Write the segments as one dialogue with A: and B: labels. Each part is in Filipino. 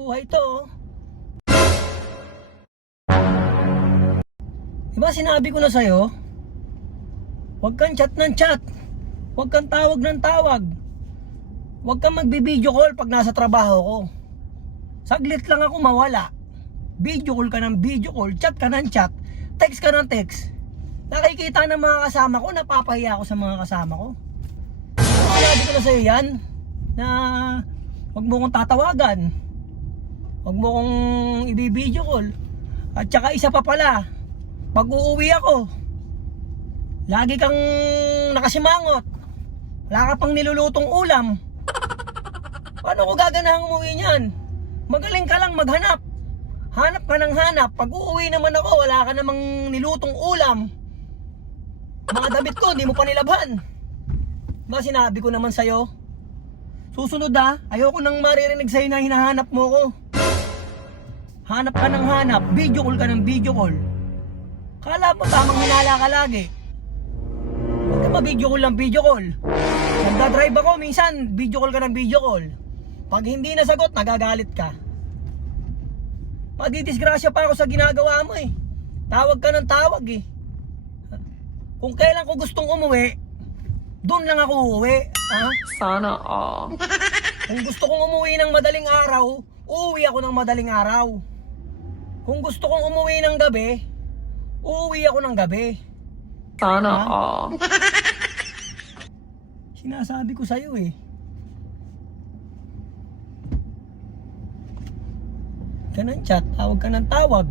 A: Buhay to, oh. Diba sinabi ko na sa'yo, huwag kang chat ng chat, huwag kang tawag ng tawag, huwag kang magbi-video call pag nasa trabaho ko. Saglit lang ako mawala. Video call ka ng video call, chat ka ng chat, text ka ng text. Nakikita ng mga kasama ko, napapahiya ako sa mga kasama ko. Sinabi ko na sa'yo yan, na huwag mo kong tatawagan, huwag mo kong i-video call. At saka isa pa pala, pag uuwi ako, lagi kang nakasimangot, wala ka pang nilulutong ulam. Paano ko gaganahang umuwi niyan? Magaling ka lang maghanap. Hanap ka ng hanap. Pag uuwi naman ako, wala ka namang nilutong ulam. Mga damit ko, hindi mo pa nilabhan. Ba sinabi ko naman sa'yo? Susunod ayoko nang maririnig sa'yo na hinahanap mo ko. Hanap ka ng hanap, video call ka ng video call. Kala mo tamang hinala ka lagi. Huwag ka ma-video call ng video call. Nagdadrive ako, minsan video call ka ng video call. Pag hindi nasagot, nagagalit ka. Madidisgrasya pa ako sa ginagawa mo eh. Tawag ka ng tawag eh. Kung kailan ko gustong umuwi, doon lang ako uuwi. Ha?
B: Sana all.
A: Kung gusto kong umuwi ng madaling araw, uuwi ako ng madaling araw. Kung gusto kong umuwi ng gabi, uuwi ako ng gabi.
B: Sana all.
A: Sinasabi ko sa'yo eh. Ka ng chat, tawag ka ng tawag.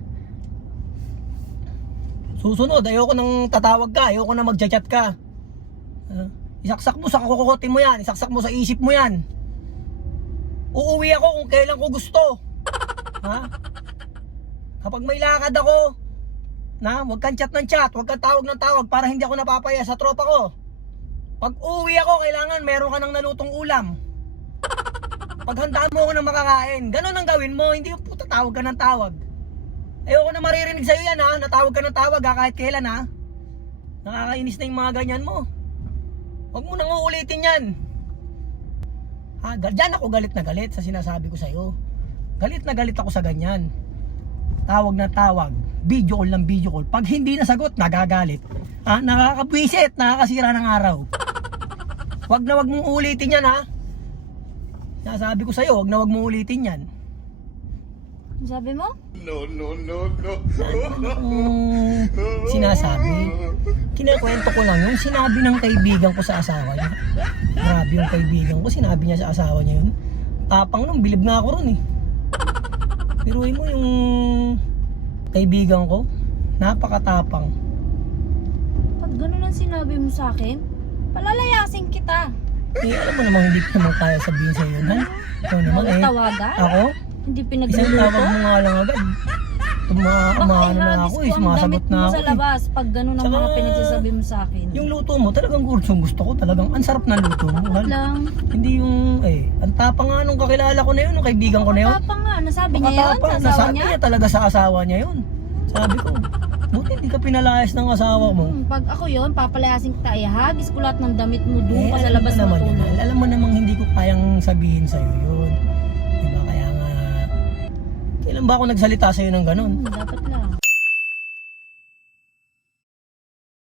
A: Susunod, ayoko nang tatawag ka, ayoko nang magchat-chat ka. Isaksak mo sa kukukotin mo yan, isaksak mo sa isip mo yan. Uuwi ako kung kailan ko gusto. Ha? Kapag may lakad ako, huwag kang chat ng chat, huwag kang tawag ng tawag para hindi ako napapaya sa tropa ko. Pag uuwi ako, kailangan meron ka ng nalutong ulam. Paghandaan mo ako ng makakain, ganun ang gawin mo, hindi yung puta tawag ka ng tawag. Ayoko na maririnig sa'yo yan natawag ka ng tawag kahit kailan Nakakainis na yung mga ganyan mo. Huwag mo nang uulitin yan. Diyan ako galit na galit sa sinasabi ko sa'yo. Galit na galit ako sa ganyan. Tawag na tawag, video call ng video call. Pag hindi nasagot, nagagalit. Nakakabwisit, nakakasira ng araw. Huwag na huwag mong ulitin yan Nasabi ko sa'yo, huwag na huwag mong ulitin yan.
C: Ano sabi mo?
B: No.
A: Sinasabi. Kinakwento ko lang yung sinabi ng kaibigan ko sa asawa niya. Grabe yung kaibigan ko, sinabi niya sa asawa niya yun. Tapang nung, bilib nga ako ron eh. Biruin mo yung kaibigan ko, napakatapang.
C: Pag gano'n ang sinabi mo sa akin, palalayasin kita.
A: Alam mo namang hindi ko naman kaya sabihin sa'yo yun, Ikaw naman
C: Tawagan?
A: Ako?
C: Hindi
A: Isang
C: pinagluluto?
A: tawag mo nga lang agad. Umano na ako sumasagot na
C: mo
A: ako
C: sa labas pag gano'n ang mga
A: Tsaka,
C: pinagsasabi mo sa akin.
A: Yung luto mo, talagang kursong gusto ko. Talagang ang sarap ng luto mo.
C: lang.
A: Hindi yung, ang tapang nga nung kakilala ko na yun, nung kaibigan ko na yun.
C: Matapang nga, nasabi niya yun sa asawa
A: Nasabi
C: niya?
A: niya talaga sa asawa niya yun. Sabi ko, buti hindi ka pinalayas ng asawa mo.
C: Pag ako yun, papalayasin kita, ihagis ko lahat ng damit mo doon pa sa
A: alam
C: labas
A: mo naman
C: matulog.
A: yun. Alam mo namang hindi ko kayang sabihin sa'yo yun. Diba? Kaya nga, kailan ba ako nagsalita sa'yo ng ganun?
C: Dapat lang.